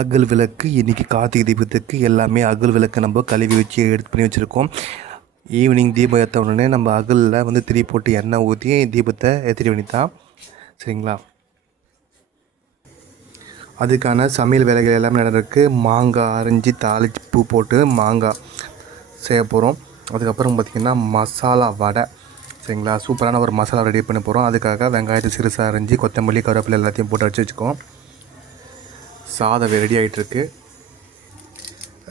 அகல் விளக்கு இன்றைக்கி கார்த்திகை தீபத்துக்கு எல்லாமே அகல் விளக்கு நம்ம கழுவி வச்சு எடுத்து பண்ணி வச்சுருக்கோம். ஈவினிங் தீபம் ஏற்ற உடனே நம்ம அகலில் வந்து திரி போட்டு எண்ணெய் ஊற்றி தீபத்தை ஏற்றிட வேண்டியதான். சரிங்களா? அதுக்கான சமையல் வேலைகள் எல்லாமே நடந்திருக்கு. மாங்காய் அரைஞ்சி தாளிச்சு பூ போட்டு மாங்காய் செய்ய போகிறோம். அதுக்கப்புறம் பார்த்திங்கன்னா மசாலா வடை. சரிங்களா? சூப்பரான ஒரு மசாலா ரெடி பண்ண போகிறோம். அதுக்காக வெங்காயத்தை சிறுசாக அரைஞ்சி கொத்தமல்லி கருவேப்பிலை எல்லாத்தையும் போட்டு அரைச்சி வச்சுக்கோம். சாதம் ரெடி ஆகிட்டுருக்கு.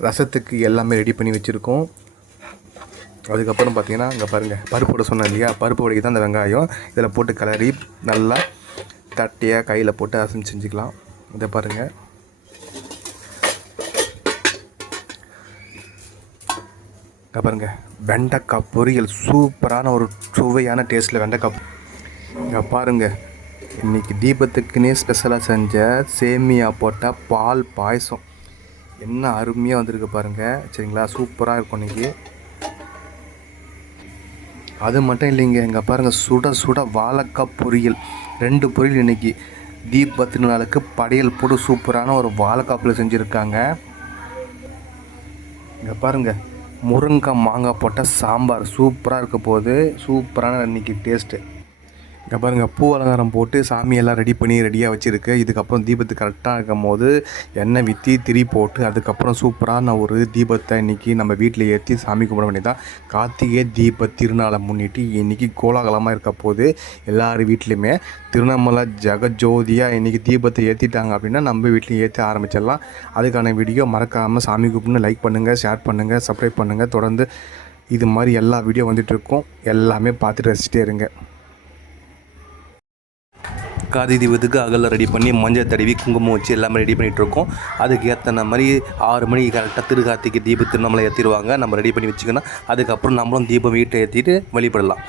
ரசத்துக்கு எல்லாமே ரெடி பண்ணி வச்சுருக்கோம். அதுக்கப்புறம் பார்த்திங்கன்னா இங்கே பாருங்கள், பருப்பு வடை சொன்னேன் இல்லையா, பருப்பு வடைக்கு தான் அந்த வெங்காயம் இதில் போட்டு கிளறி நல்லா தட்டியாக கையில் போட்டு அசைஞ்சு செஞ்சுக்கலாம். இதை பாருங்கள். இங்கே பாருங்கள், வெண்டைக்காய் பொரியல் சூப்பரான ஒரு சுவையான டேஸ்ட்டில் வெண்டைக்காய். இங்கே பாருங்கள், இன்றைக்கி தீபத்துக்குன்னே ஸ்பெஷலாக செஞ்ச சேமியா போட்ட பால் பாயசம் என்ன அருமையாக வந்திருக்கு பாருங்கள். சரிங்களா? சூப்பராக இருக்கும் இன்றைக்கி. அது மட்டும் இல்லைங்க, இங்கே பாருங்கள், சுட சுட வாழைக்காய் பொரியல். 2 பொரியல் இன்றைக்கி தீபத்து நாளுக்கு படையல் போட்டு சூப்பரான ஒரு வாழைக்காப்பில் செஞ்சுருக்காங்க. இங்கே பாருங்கள், முருங்கைக்காய் மாங்காய் போட்ட சாம்பார் சூப்பராக இருக்க போது. சூப்பரான இன்றைக்கி டேஸ்ட்டு. இங்கே பாருங்கள், பூ அலங்காரம் போட்டு சாமியெல்லாம் ரெடி பண்ணி ரெடியாக வச்சுருக்கு. இதுக்கப்புறம் தீபத்துக்கு கரெக்டாக இருக்கும் போது எண்ணெய் விற்றி திரி போட்டு அதுக்கப்புறம் சூப்பரான ஒரு தீபத்தை இன்றைக்கி நம்ம வீட்டில் ஏற்றி சாமி கும்பிட வேண்டியதான். கார்த்திகை தீப திருநாளை முன்னிட்டு இன்றைக்கி கோலாகலமாக இருக்க போது. எல்லார் வீட்லேயுமே திருவண்ணாமலை ஜெகஜோதியாக இன்றைக்கி தீபத்தை ஏற்றிட்டாங்க அப்படின்னா நம்ம வீட்லேயும் ஏற்றி ஆரம்பிச்சிடலாம். அதுக்கான வீடியோ மறக்காமல் சாமி கும்பிட்டு லைக் பண்ணுங்கள், ஷேர் பண்ணுங்கள், சப்ஸ்கிரைப் பண்ணுங்கள். தொடர்ந்து இது மாதிரி எல்லா வீடியோ வந்துட்டுருக்கோம். எல்லாமே பார்த்துட்டு ரசிச்சிட்டே இருங்க. கார்த்திகை தீபத்துக்கு அகலில் ரெடி பண்ணி மஞ்சள் தடவி குங்குமம் வச்சு எல்லாமே ரெடி பண்ணிகிட்ருக்கோம். அதுக்கு ஏற்றின மாதிரி 6 மணிக்கு கரெக்டாக திருக்கார்த்திகை தீபத்தை நம்மளை ஏற்றிடுவாங்க. நம்ம ரெடி பண்ணி வச்சுக்கணும். அதுக்கப்புறம் நம்மளும் தீபம் வீட்டை ஏற்றிட்டு வழிபடலாம்.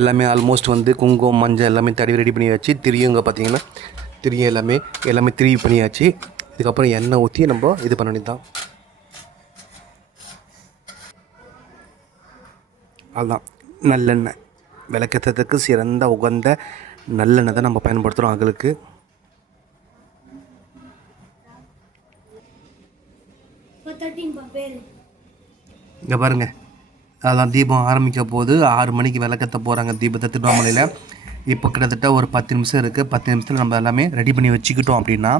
எல்லாமே ஆல்மோஸ்ட் வந்து குங்குமம் மஞ்சள் எல்லாமே தடவி ரெடி பண்ணியாச்சு. திரியுங்க பார்த்திங்கன்னா திரியும் எல்லாமே திரிவி பண்ணியாச்சு. இதுக்கப்புறம் எண்ணெய் ஊற்றி நம்ம இது பண்ண வேண்டியது தான். அதுதான் நல்லெண்ணெய். விளக்கேற்றத்துக்கு சிறந்த உகந்த நல்லெண்ணெய் தான் நம்ம பயன்படுத்துகிறோம் அகலுக்கு. இங்கே பாருங்கள், அதான் தீபம் ஆரம்பிக்க போது 6 மணிக்கு விளக்கேற்ற போகிறாங்க தீபத்தை திருவண்ணாமலையில். இப்போ கிட்டத்தட்ட ஒரு 10 நிமிஷம் இருக்குது. 10 நிமிஷத்தில் நம்ம எல்லாமே ரெடி பண்ணி வச்சுக்கிட்டோம் அப்படின்னா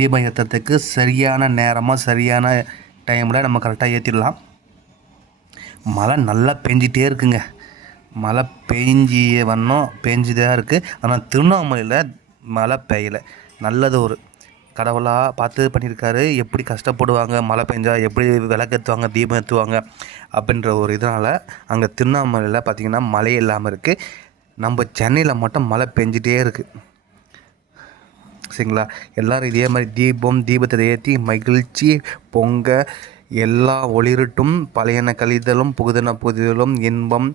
தீபம் ஏற்றத்துக்கு சரியான நேரமாக சரியான டைமில் நம்ம கரெக்டாக ஏற்றிடலாம். மழை நல்லா பெஞ்சிட்டே இருக்குங்க. மழை பெஞ்சுதான் இருக்குது. ஆனால் திருவண்ணாமலையில் மழை பெய்யலை. நல்லது ஒரு கடவுளாக பார்த்து பண்ணியிருக்காரு. எப்படி கஷ்டப்படுவாங்க மழை பெஞ்சால், எப்படி விளக்கேற்றுவாங்க தீபம் ஏற்றுவாங்க அப்படின்ற ஒரு இதனால் அங்கே திருவண்ணாமலையில் பார்த்திங்கன்னா மழை இல்லாமல் இருக்குது. நம்ம சென்னையில் மட்டும் மழை பெஞ்சிட்டே இருக்குது. சரிங்களா? எல்லோரும் இதே மாதிரி தீபத்தை ஏற்றி மகிழ்ச்சி பொங்க எல்லா ஒளிரட்டும். பழையன கழிதலும் புகுதன புதிதலும் இன்பம்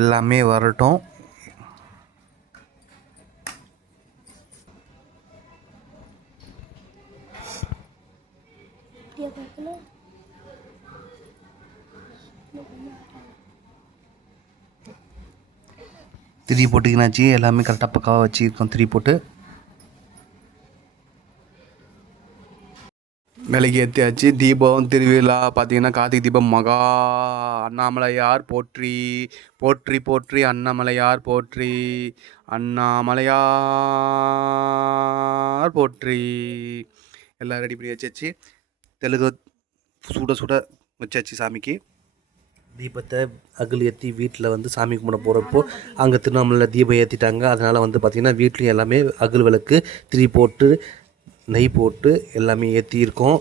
எல்லாமே வரட்டும். திரி போட்டுக்கினாச்சு. எல்லாமே கரெக்டாக பக்காவாக வச்சுருக்கோம். திரி போட்டு விலைக்கு ஏற்றியாச்சு. தீபம் திருவிழா பார்த்திங்கன்னா கார்த்திகை தீபம் மகா அண்ணாமலையார் போற்றி போற்றி போற்றி அண்ணாமலையார் போற்றி அண்ணாமலையார் போற்றி. எல்லாம் ரெடி பண்ணி வச்சாச்சு. தெலுங்கு சுட சுட வச்சாச்சு சாமிக்கு. தீபத்தை அகல் ஏற்றி வீட்டில் வந்து சாமி கும்பிட போகிறப்போ அங்கே திருவண்ணாமலையில் தீபம் ஏற்றிட்டாங்க. அதனால் வந்து பார்த்திங்கன்னா வீட்லேயும் எல்லாமே அகல் விளக்கு திரி போட்டு நெய் போட்டு எல்லாமே ஏற்றியிருக்கோம்.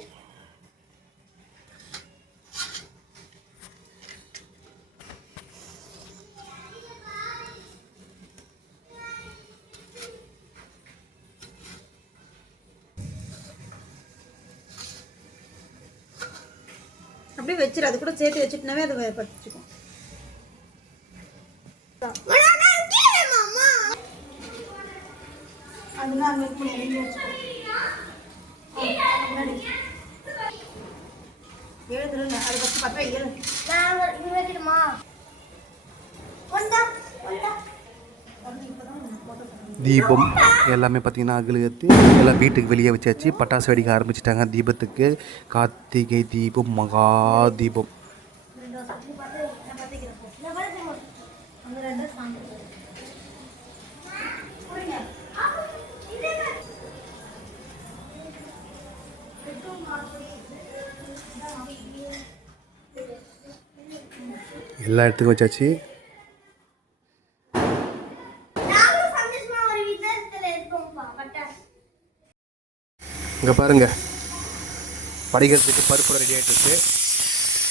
அப்படியே வச்சிரு, அது கூட சேர்த்து வச்சுட்டுனாவே அது பற்றிச்சுக்கும். அதெல்லாம் அங்கே எழுதுருங்க, அது ஃபஸ்ட்டு பார்த்தா எழுதுமா தீபம் எல்லாமே பார்த்திங்கன்னா அகலுகத்து எல்லாம் வீட்டுக்கு வெளியே வச்சாச்சு. பட்டாசு வெடிக்க ஆரம்பிச்சிட்டாங்க தீபத்துக்கு. கார்த்திகை தீபம், மகா தீபம். எல்லா இடத்துக்கும் வச்சாச்சு. இங்கே பாருங்க, படிக்கிறதுக்கு பருப்பு ரெடி ஆகிட்டு இருக்கு.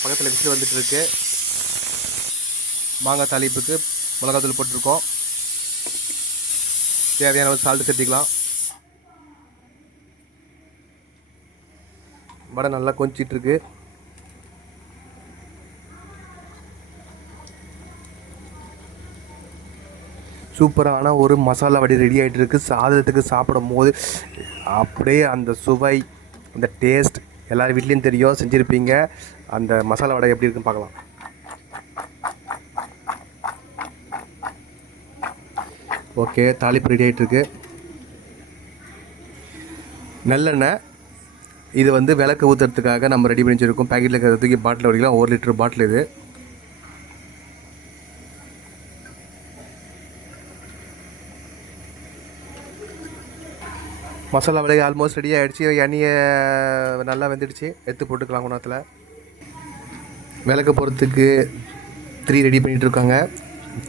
பக்கத்தில் விசில் வந்துட்டு இருக்கு. மாங்காய் தாளிப்புக்கு மிளகாத்தூள் போட்டிருக்கோம். தேவையான ஒரு சால்ட்டு சேர்த்திக்கலாம். வடை நல்லா கொஞ்சிட்டு இருக்கு. சூப்பரான ஒரு மசாலா வடை ரெடி ஆகிட்டு இருக்குது. சாதத்துக்கு சாப்பிடும் போது அப்படியே அந்த சுவை, அந்த டேஸ்ட் எல்லார் வீட்லேயும் தெரியும், செஞ்சுருப்பீங்க. அந்த மசாலா வடை எப்படி இருக்குன்னு பார்க்கலாம். ஓகே, தாளிப்பு ரெடி ஆகிட்டு இருக்கு. நல்லெண்ணெய் இது வந்து விளக்கு ஊற்றுறதுக்காக நம்ம ரெடி பண்ணி வச்சுருக்கோம். பேக்கெட்டில் இருக்கிறத தூக்கி பாட்டில் வடிக்கலாம். 1 லிட்டர் பாட்டில் இது. மசாலா வடை ஆல்மோஸ்ட் ரெடி ஆகிடுச்சு. எண்ணெயை நல்லா வெந்துடுச்சு. எடுத்து போட்டுக்கலாம் குணத்தில். விளக்கு போகிறதுக்கு 3 ரெடி பண்ணிகிட்ருக்காங்க.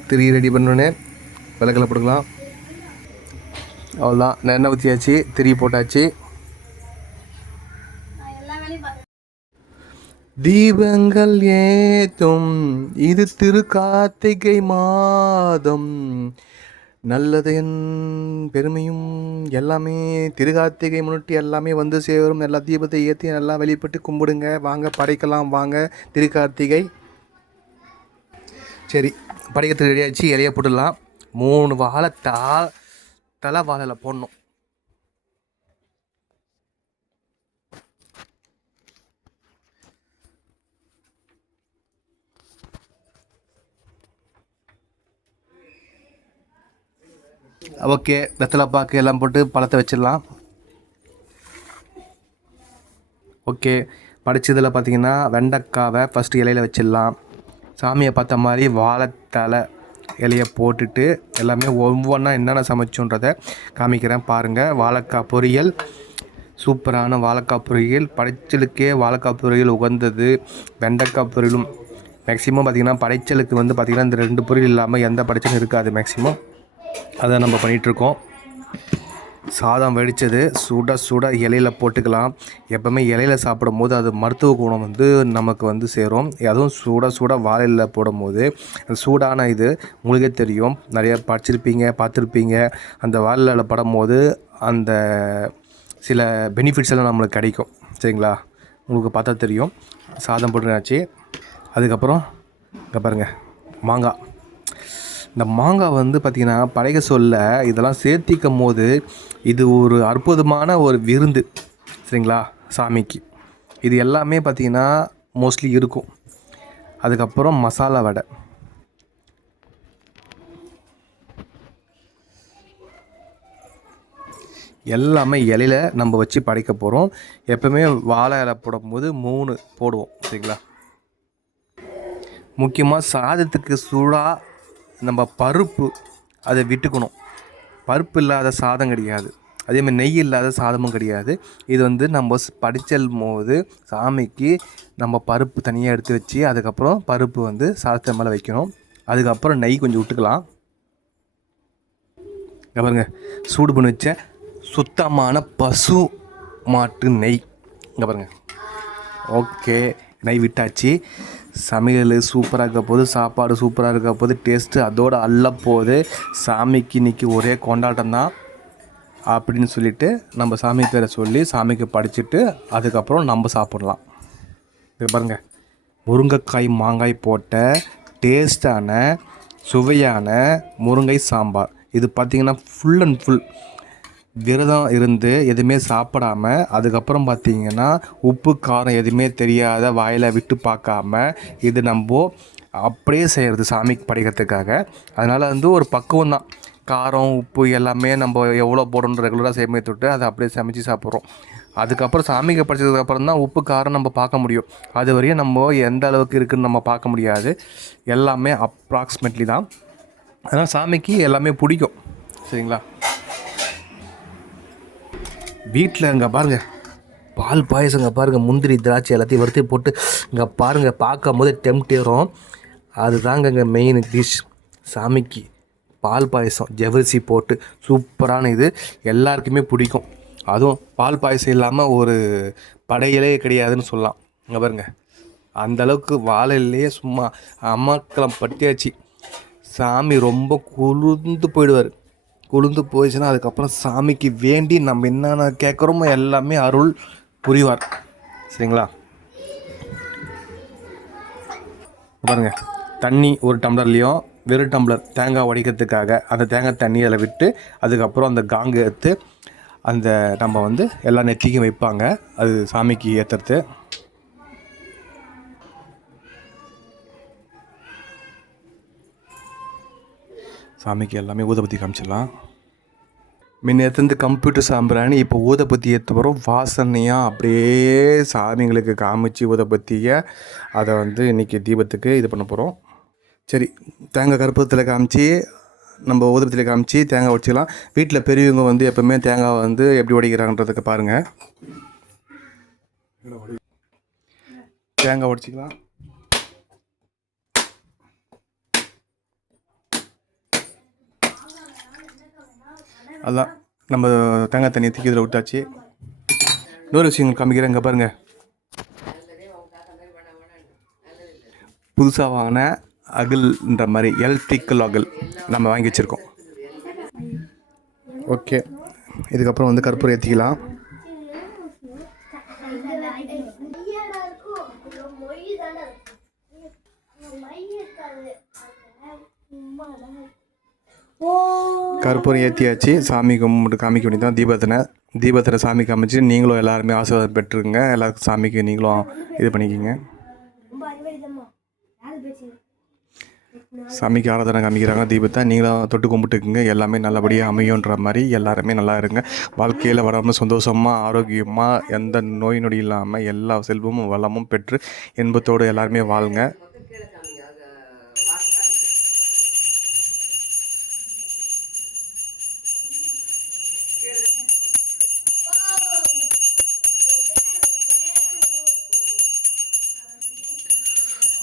3 ரெடி பண்ணோன்னே விளக்கில் போட்டுக்கலாம். அவ்வளோதான், எண்ணெய் ஊற்றியாச்சு, 3 போட்டாச்சு. தீபங்கள் ஏத்தும் இது திருக்கார்த்திகை மாதம், நல்லது என் பெருமையும் எல்லாமே திருக்கார்த்திகை முன்னிட்டு எல்லாமே வந்து சேரும். எல்லா தீபத்தை ஏற்றி நல்லா வெளிப்பட்டு கும்பிடுங்க. வாங்க படைக்கலாம், வாங்க திருக்கார்த்திகை. சரி, படைக்கிறதுக்கு ரெடி ஆகிடுச்சு. இலையை போட்டுடலாம். 3 வாழை தலை வாழையில் போடணும். ஓகே, வெத்தலைப்பாக்கு எல்லாம் போட்டு பழத்தை வச்சிடலாம். ஓகே, படித்ததில் பார்த்திங்கன்னா வெண்டைக்காவை ஃபஸ்ட்டு இலையில் வச்சிடலாம். சாமியை பார்த்த மாதிரி வாழைத்தலை இலையை போட்டுட்டு எல்லாமே ஒவ்வொன்றா என்னென்ன சமைச்சோன்றதை காமிக்கிறேன் பாருங்கள். வாழைக்காய் பொரியல், சூப்பரான வாழைக்காய் பொரியல். படைச்சலுக்கே வாழைக்காய் பொரியல் உகந்தது. வெண்டைக்காய் பொரியலும் மேக்ஸிமம் பார்த்திங்கன்னா படைச்சலுக்கு வந்து பார்த்திங்கன்னா இந்த 2 பொரியல் இல்லாமல் எந்த படைச்சலும் இருக்காது மேக்ஸிமம். அதை நம்ம பண்ணிகிட்ருக்கோம். சாதம் வெடித்தது சுட சுட இலையில் போட்டுக்கலாம். எப்போவுமே இலையில் சாப்பிடும் போது அது மருத்துவ குணம் வந்து நமக்கு வந்து சேரும். அதுவும் சுட சுட வாழையில் போடும்போது அந்த சூடான இது உங்களுக்கே தெரியும். நிறையா படிச்சிருப்பீங்க, பார்த்துருப்பீங்க. அந்த வாழையில் படும்போது அந்த சில பெனிஃபிட்ஸ் எல்லாம் நம்மளுக்கு கிடைக்கும். சரிங்களா, உங்களுக்கு பார்த்தா தெரியும். சாதம் போட்டுனாச்சு. அதுக்கப்புறம் இங்கே பாருங்கள், மாங்காய். இந்த மாங்காய் வந்து பார்த்திங்கன்னா படைக்க சொல்ல இதெல்லாம் சேர்த்திக்கும் போது இது ஒரு அற்புதமான ஒரு விருந்து. சரிங்களா, சாமிக்கு இது எல்லாமே பார்த்திங்கன்னா மோஸ்ட்லி இருக்கும். அதுக்கப்புறம் மசாலா வடை. எல்லாமே இலையில் நம்ம வச்சு படைக்க போகிறோம். எப்போவுமே வாழை இலை போடும்போது 3 போடுவோம். சரிங்களா, முக்கியமாக சாதத்துக்கு சூடாக நம்ம பருப்பு அதை விட்டுக்கணும். பருப்பு இல்லாத சாதம் கிடையாது, அதேமாதிரி நெய் இல்லாத சாதமும் கிடையாது. இது வந்து நம்ம படிச்சல் போது சாமிக்கு நம்ம பருப்பு தனியாக எடுத்து வச்சு அதுக்கப்புறம் பருப்பு வந்து சாதத்தை மேலே வைக்கணும். அதுக்கப்புறம் நெய் கொஞ்சம் விட்டுக்கலாம். இங்கே பாருங்க, சூடு பண்ணி வச்ச சுத்தமான பசு மாட்டு நெய். இங்கே பாருங்கள். ஓகே, நெய் விட்டாச்சு. சமையல் சூப்பராக இருக்க போது, சாப்பாடு சூப்பராக இருக்க போது, டேஸ்ட்டு அதோடு அல்லப்போது. சாமிக்கு இன்றைக்கி ஒரே கொண்டாட்டம் தான் அப்படின்னு சொல்லிவிட்டு நம்ம சாமி பேரை சொல்லி சாமிக்கு படிச்சுட்டு அதுக்கப்புறம் நம்ம சாப்பிட்லாம். இது பாருங்கள், முருங்கைக்காய் மாங்காய் போட்ட டேஸ்டான சுவையான முருங்கை சாம்பார். இது பார்த்திங்கன்னா ஃபுல் அண்ட் ஃபுல் விரதம் இருந்து எதுவுமே சாப்பிடாம அதுக்கப்புறம் பார்த்திங்கன்னா உப்பு காரம் எதுவுமே தெரியாத வாயில் விட்டு பார்க்காம இது நம்ம அப்படியே செய்கிறது சாமிக்கு படைக்கிறதுக்காக. அதனால் வந்து ஒரு பக்குவம் தான். காரம் உப்பு எல்லாமே நம்ம எவ்வளோ போடணும் ரெகுலராக சேமித்து விட்டு அதை அப்படியே சமைச்சு சாப்பிட்றோம். அதுக்கப்புறம் சாமிக்கு படைச்சதுக்கப்புறம் தான் உப்பு காரம் நம்ம பார்க்க முடியும். அது வரையும் நம்ம எந்த அளவுக்கு இருக்குதுன்னு நம்ம பார்க்க முடியாது. எல்லாமே அப்ராக்சிமேட்லி தான். அதனால் சாமிக்கு எல்லாமே பிடிக்கும். சரிங்களா? வீட்டில் இங்கே பாருங்கள் பால் பாயசங்க பாருங்கள், முந்திரி திராட்சை எல்லாத்தையும் வறுத்து போட்டு இங்கே பாருங்கள், பார்க்கும் போது டெம்டேறும். அதுதாங்க இங்கே மெயின் டிஷ் சாமிக்கு. பால் பாயசம் ஜவ்வரிசி போட்டு சூப்பரான இது எல்லாருக்குமே பிடிக்கும். அதுவும் பால் பாயசம் இல்லாமல் ஒரு படையலே கிடையாதுன்னு சொல்லலாம். இங்கே பாருங்கள் அந்தளவுக்கு வாழையிலேயே சும்மா அம்மாக்களம் பட்டியாச்சு. சாமி ரொம்ப குளிர்ந்து போயிடுவார். குளிர்ந்து போயிடுச்சுன்னா அதுக்கப்புறம் சாமிக்கு வேண்டி நம்ம என்னென்ன கேட்குறோமோ எல்லாமே அருள் புரிவார். சரிங்களா? பாருங்கள் தண்ணி ஒரு டம்ளர்லேயும் வெறும் டம்ளர் தேங்காய் உடைக்கிறதுக்காக அந்த தேங்காய் தண்ணி அதில் விட்டு அதுக்கப்புறம் அந்த காங்கு எடுத்து அந்த நம்ம வந்து எல்லா நெத்திக்கும் வைப்பாங்க. அது சாமிக்கு ஏற்றுறது. சாமிக்கு எல்லாமே ஊதுபத்தி காமிச்சிடலாம். முன்ன ஏற்றது கம்ப்யூட்டர் சாம்பிராணி, இப்போ ஊதுபத்தி ஏற்ற வரும் வாசனையாக அப்படியே சாமிங்களுக்கு காமிச்சு ஊதுபத்தியை அதை வந்து இன்றைக்கி தீபத்துக்கு இது பண்ண போகிறோம். சரி, தேங்காய் கற்பூரத்தில் காமிச்சு நம்ம ஊதுபத்தியில் காமிச்சு தேங்காய் உடைச்சிக்கலாம். வீட்டில் பெரியவங்க வந்து எப்போவுமே தேங்காய் வந்து எப்படி உடைக்கிறாங்கன்றதுக்கு பாருங்கள். தேங்காய் உடைச்சிக்கலாம். அதான் நம்ம தேங்காய் தண்ணி தூக்கி இதில் விட்டாச்சு. இன்னொரு விஷயங்கள் காமிக்கிறேன். இங்கே பாருங்கள், புதுசாக வாங்கின அகல்ன்ற மாதிரி எலக்ட்ரிக்கல் அகல் நம்ம வாங்கி வச்சுருக்கோம். ஓகே, இதுக்கப்புறம் வந்து கற்பூரம் ஏற்றிக்கலாம். கற்பூரம் ஏற்றியாச்சு. சாமி கும்பிட்டு காமிக்க வேண்டியது தான். தீபத்தினை சாமி காமிச்சு நீங்களும் எல்லாருமே ஆசீர்வாதம் பெற்றுருங்க. எல்லாருக்கும் சாமிக்கு நீங்களும் இது பண்ணிக்கிங்க. சாமிக்கு ஆராதனை காமிக்கிறாங்க தீபத்தை, நீங்களும் தொட்டு கும்பிட்டுக்குங்க. எல்லாமே நல்லபடியாக அமையுன்ற மாதிரி எல்லாருமே நல்லா இருங்க. வாழ்க்கையில் வராமல் சந்தோஷமாக ஆரோக்கியமாக எந்த நோய் நொடி இல்லாமல் எல்லா செல்வமும் வளமும் பெற்று இன்பத்தோடு எல்லாருமே வாழுங்க.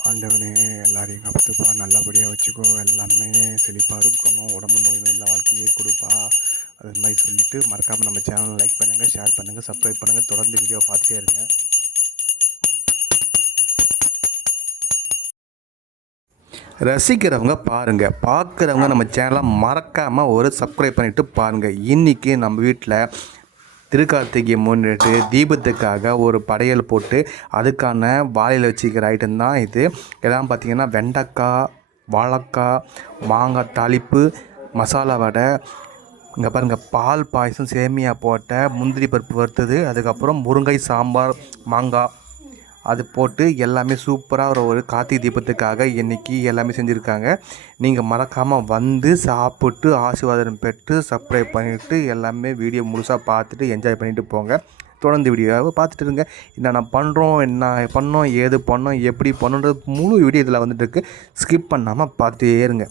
ஆண்டவனே எல்லாரையும் காப்பாற்றுப்பா, நல்லபடியாக வச்சுக்கோ, எல்லாமே செழிப்பாக இருக்கணும், உடம்பு நோய் இல்லை வாழ்க்கையே கொடுப்பா. அது மாதிரி சொல்லிவிட்டு மறக்காமல் நம்ம சேனலை லைக் பண்ணுங்கள், ஷேர் பண்ணுங்கள், சப்ஸ்கிரைப் பண்ணுங்கள். தொடர்ந்து வீடியோ பார்த்துட்டே இருங்க. ரசிக்கிறவங்க பாருங்கள், பார்க்குறவங்க நம்ம சேனலை மறக்காமல் ஒரு சப்ஸ்கிரைப் பண்ணிவிட்டு பாருங்கள். இன்றைக்கி நம்ம வீட்டில் திருக்கார்த்திகை முன்னிட்டு தீபத்துக்காக ஒரு படையல் போட்டு அதுக்கான வாழையில் வச்சுக்கிற ஐட்டம் தான் இது. எல்லாம் பார்த்திங்கன்னா வெண்டைக்காய், வாழைக்காய், மாங்காய் தாளிப்பு, மசாலா வடை, இங்கே பாருங்கள் பால் பாயசம், சேமியா போட்ட முந்திரி பருப்பு வறுத்தது, அதுக்கப்புறம் முருங்கை சாம்பார், மாங்காய் அது போட்டு எல்லாமே சூப்பராக ஒரு கார்த்திகை தீபத்துக்காக இன்றைக்கி எல்லாமே செஞ்சுருக்காங்க. நீங்கள் மறக்காமல் வந்து சாப்பிட்டு ஆசீர்வாதம் பெற்று சப்ஸ்கிரைப் பண்ணிவிட்டு எல்லாமே வீடியோ முழுசாக பார்த்துட்டு என்ஜாய் பண்ணிவிட்டு போங்க. தொடர்ந்து வீடியோவை பார்த்துட்டு இருங்க. என்னென்ன பண்ணுறோம், என்ன பண்ணோம், ஏது பண்ணோம், எப்படி பண்ணோன்றது முழு வீடியோ இதில் வந்துட்டுருக்கு. ஸ்கிப் பண்ணாமல் பார்த்துட்டே இருங்க.